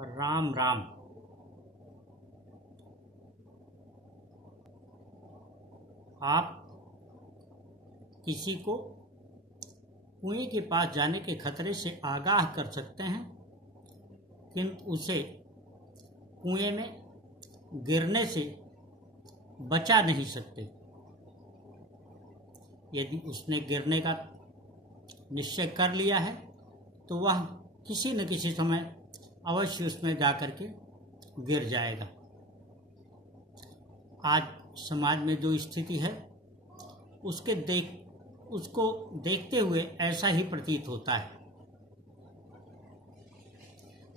राम राम। आप किसी को कुएं के पास जाने के खतरे से आगाह कर सकते हैं, किंतु उसे कुएं में गिरने से बचा नहीं सकते। यदि उसने गिरने का निश्चय कर लिया है तो वह किसी न किसी समय अवश्य उसमें जाकर के गिर जाएगा। आज समाज में जो स्थिति है उसको देखते हुए ऐसा ही प्रतीत होता है।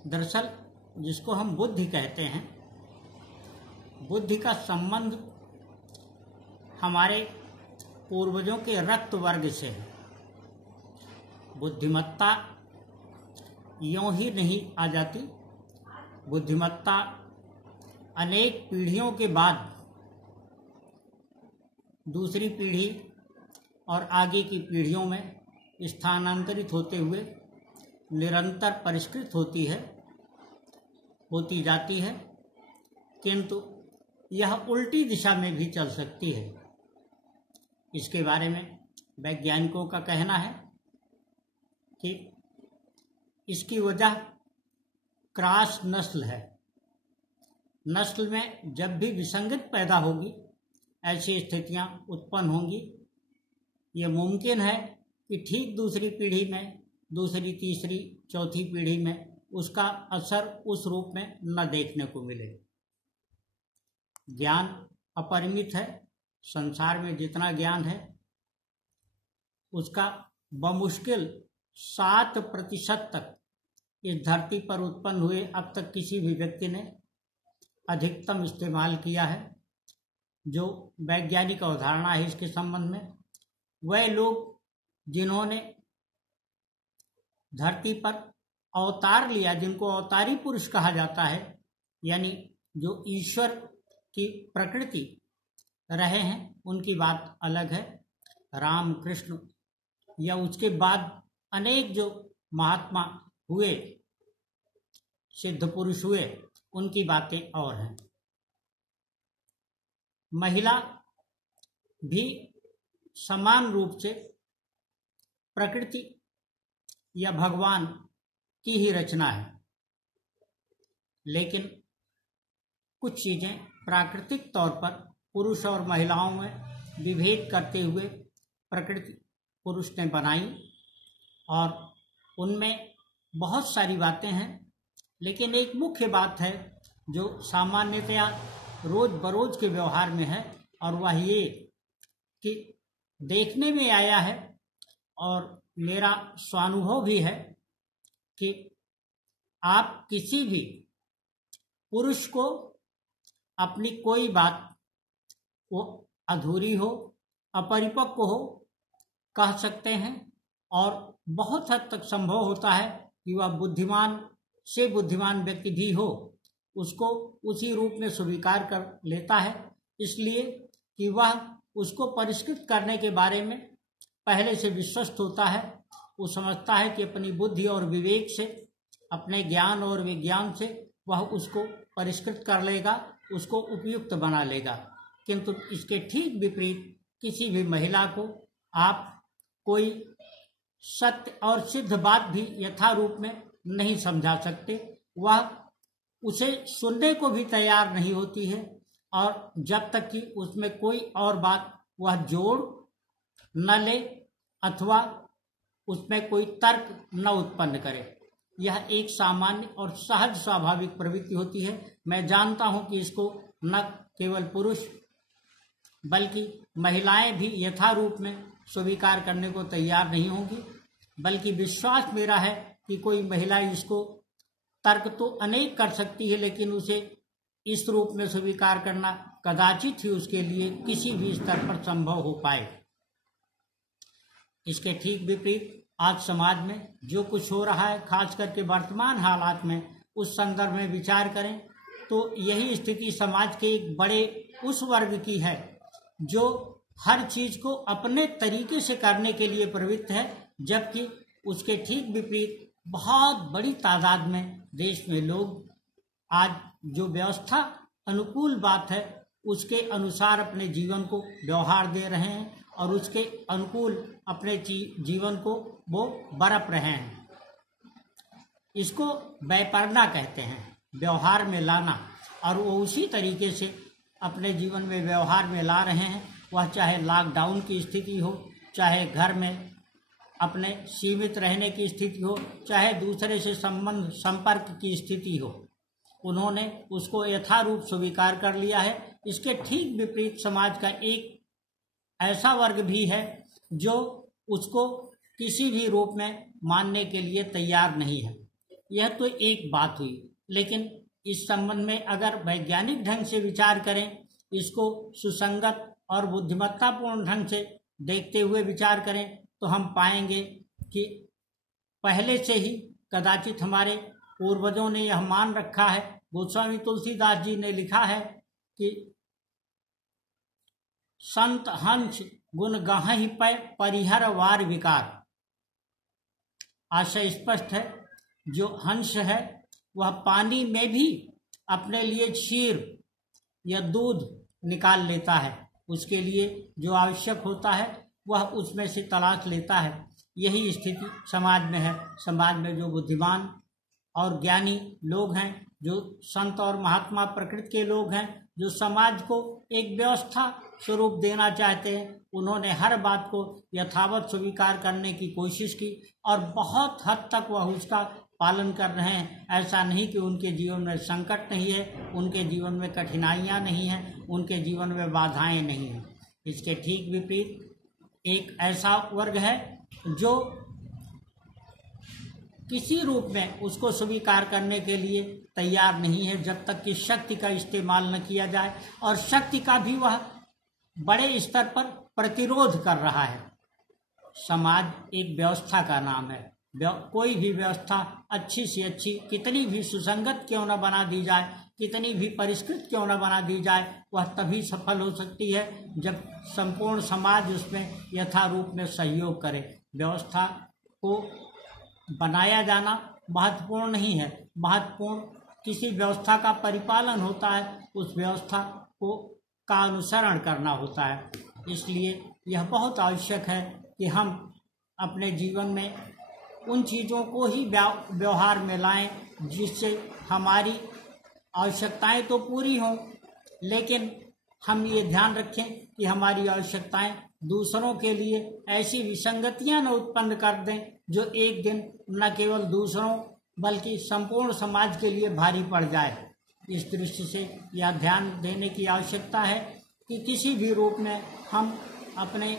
दरअसल जिसको हम बुद्धि कहते हैं, बुद्धि का संबंध हमारे पूर्वजों के रक्त वर्ग से है। बुद्धिमत्ता यों ही नहीं आ जाती। बुद्धिमत्ता अनेक पीढ़ियों के बाद दूसरी पीढ़ी और आगे की पीढ़ियों में स्थानांतरित होते हुए निरंतर परिष्कृत होती जाती है, किंतु यह उल्टी दिशा में भी चल सकती है। इसके बारे में वैज्ञानिकों का कहना है कि इसकी वजह क्रॉस नस्ल है। नस्ल में जब भी विसंगति पैदा होगी, ऐसी स्थितियां उत्पन्न होंगी। ये मुमकिन है कि ठीक दूसरी पीढ़ी में, दूसरी, तीसरी, चौथी पीढ़ी में उसका असर उस रूप में न देखने को मिले। ज्ञान अपरिमित है। संसार में जितना ज्ञान है उसका बमुश्किल 7% तक इस धरती पर उत्पन्न हुए अब तक किसी भी व्यक्ति ने अधिकतम इस्तेमाल किया है। जो वैज्ञानिक अवधारणा है इसके संबंध में, वह लोग जिन्होंने धरती पर अवतार लिया, जिनको अवतारी पुरुष कहा जाता है, यानी जो ईश्वर की प्रकृति रहे हैं, उनकी बात अलग है। राम, कृष्ण या उसके बाद अनेक जो महात्मा हुए, सिद्ध पुरुष हुए, उनकी बातें और हैं। महिला भी समान रूप से प्रकृति या भगवान की ही रचना है, लेकिन कुछ चीजें प्राकृतिक तौर पर पुरुष और महिलाओं में विभेद करते हुए प्रकृति पुरुष ने बनाई, और उनमें बहुत सारी बातें हैं। लेकिन एक मुख्य बात है जो सामान्यतया रोज बरोज के व्यवहार में है, और वह ये कि देखने में आया है और मेरा स्वानुभव भी है कि आप किसी भी पुरुष को अपनी कोई बात वो अधूरी हो, अपरिपक्व हो, कह सकते हैं, और बहुत हद तक संभव होता है कि वह बुद्धिमान से बुद्धिमान व्यक्ति भी हो, उसको उसी रूप में स्वीकार कर लेता है, इसलिए कि वह उसको परिष्कृत करने के बारे में पहले से विश्वस्त होता है। वो समझता है कि अपनी बुद्धि और विवेक से, अपने ज्ञान और विज्ञान से वह उसको परिष्कृत कर लेगा, उसको उपयुक्त बना लेगा। किंतु इसके ठीक विपरीत किसी भी महिला को आप कोई सत्य और सिद्ध बात भी यथारूप में नहीं समझा सकते। वह उसे सुनने को भी तैयार नहीं होती है, और जब तक कि उसमें कोई और बात वह जोड़ न ले अथवा उसमें कोई तर्क न उत्पन्न करे। यह एक सामान्य और सहज स्वाभाविक प्रवृत्ति होती है। मैं जानता हूं कि इसको न केवल पुरुष बल्कि महिलाएं भी यथारूप में स्वीकार करने को तैयार नहीं होंगी, बल्कि विश्वास मेरा है कि कोई महिला इसको तर्क तो अनेक कर सकती है, लेकिन उसे इस रूप में स्वीकार करना कदाचित ही उसके लिए किसी भी स्तर पर संभव हो पाए। इसके ठीक विपरीत आज समाज में जो कुछ हो रहा है, खास करके वर्तमान हालात में, उस संदर्भ में विचार करें तो यही स्थिति समाज के एक बड़े उस वर्ग की है जो हर चीज को अपने तरीके से करने के लिए प्रवृत्त है, जबकि उसके ठीक विपरीत बहुत बड़ी तादाद में देश में लोग आज जो व्यवस्था अनुकूल बात है उसके अनुसार अपने जीवन को व्यवहार दे रहे हैं और उसके अनुकूल अपने जीवन को वो बरप रहे हैं। इसको व्यापरना कहते हैं, व्यवहार में लाना, और वो उसी तरीके से अपने जीवन में व्यवहार में ला रहे हैं। वह चाहे लॉकडाउन की स्थिति हो, चाहे घर में अपने सीमित रहने की स्थिति हो, चाहे दूसरे से संपर्क की स्थिति हो, उन्होंने उसको यथारूप स्वीकार कर लिया है। इसके ठीक विपरीत समाज का एक ऐसा वर्ग भी है जो उसको किसी भी रूप में मानने के लिए तैयार नहीं है। यह तो एक बात हुई, लेकिन इस संबंध में अगर वैज्ञानिक ढंग से विचार करें, इसको सुसंगत और बुद्धिमत्तापूर्ण ढंग से देखते हुए विचार करें, तो हम पाएंगे कि पहले से ही कदाचित हमारे पूर्वजों ने यह मान रखा है। गोस्वामी तुलसीदास जी ने लिखा है कि संत हंस गुण गाहि परिहर वार विकार। आशय स्पष्ट है, जो हंस है वह पानी में भी अपने लिए क्षीर या दूध निकाल लेता है, उसके लिए जो आवश्यक होता है वह उसमें से तलाश लेता है। यही स्थिति समाज में है। समाज में जो बुद्धिमान और ज्ञानी लोग हैं, जो संत और महात्मा प्रकृति के लोग हैं, जो समाज को एक व्यवस्था स्वरूप देना चाहते हैं, उन्होंने हर बात को यथावत स्वीकार करने की कोशिश की और बहुत हद तक वह उसका पालन कर रहे हैं। ऐसा नहीं कि उनके जीवन में संकट नहीं है, उनके जीवन में कठिनाइयां नहीं हैं, उनके जीवन में बाधाएं नहीं हैं। इसके ठीक विपरीत एक ऐसा वर्ग है जो किसी रूप में उसको स्वीकार करने के लिए तैयार नहीं है, जब तक कि शक्ति का इस्तेमाल न किया जाए, और शक्ति का भी वह बड़े स्तर पर प्रतिरोध कर रहा है। समाज एक व्यवस्था का नाम है। कोई भी व्यवस्था अच्छी से अच्छी, कितनी भी सुसंगत क्यों न बना दी जाए, कितनी भी परिष्कृत क्यों न बना दी जाए, वह तभी सफल हो सकती है जब संपूर्ण समाज उसमें यथारूप में सहयोग करे। व्यवस्था को बनाया जाना महत्वपूर्ण नहीं है, महत्वपूर्ण किसी व्यवस्था का परिपालन होता है, उस व्यवस्था को का अनुसरण करना होता है। इसलिए यह बहुत आवश्यक है कि हम अपने जीवन में उन चीज़ों को ही व्यवहार में लाएं जिससे हमारी आवश्यकताएं तो पूरी हों, लेकिन हम ये ध्यान रखें कि हमारी आवश्यकताएं दूसरों के लिए ऐसी विसंगतियां न उत्पन्न कर दें जो एक दिन न केवल दूसरों बल्कि संपूर्ण समाज के लिए भारी पड़ जाए। इस दृष्टि से यह ध्यान देने की आवश्यकता है कि किसी भी रूप में हम अपने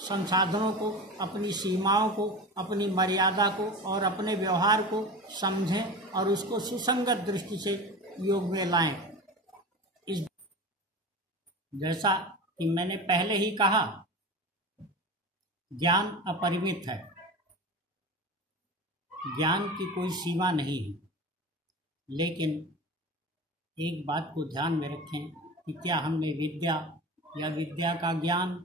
संसाधनों को, अपनी सीमाओं को, अपनी मर्यादा को और अपने व्यवहार को समझें और उसको सुसंगत दृष्टि से योग में लाएं। इस जैसा कि मैंने पहले ही कहा, ज्ञान अपरिमित है, ज्ञान की कोई सीमा नहीं है, लेकिन एक बात को ध्यान में रखें कि क्या हमने विद्या या विद्या का ज्ञान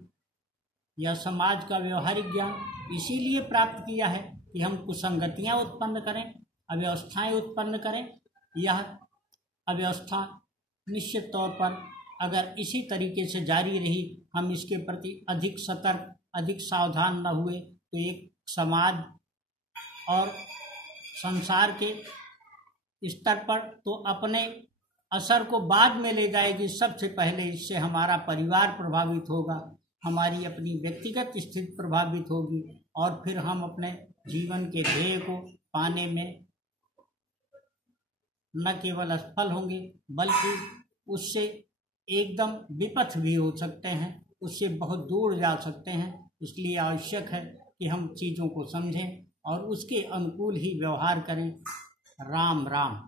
या समाज का व्यवहारिक ज्ञान इसीलिए प्राप्त किया है कि हम कुसंगतियां उत्पन्न करें, अव्यवस्थाएं उत्पन्न करें। यह अव्यवस्था निश्चित तौर पर अगर इसी तरीके से जारी रही, हम इसके प्रति अधिक सतर्क, अधिक सावधान न हुए, तो एक समाज और संसार के स्तर पर तो अपने असर को बाद में ले जाएगी। सबसे पहले इससे हमारा परिवार प्रभावित होगा, हमारी अपनी व्यक्तिगत स्थिति प्रभावित होगी, और फिर हम अपने जीवन के ध्येय को पाने में न केवल असफल होंगे बल्कि उससे एकदम विपथ भी हो सकते हैं, उससे बहुत दूर जा सकते हैं। इसलिए आवश्यक है कि हम चीज़ों को समझें और उसके अनुकूल ही व्यवहार करें। राम राम।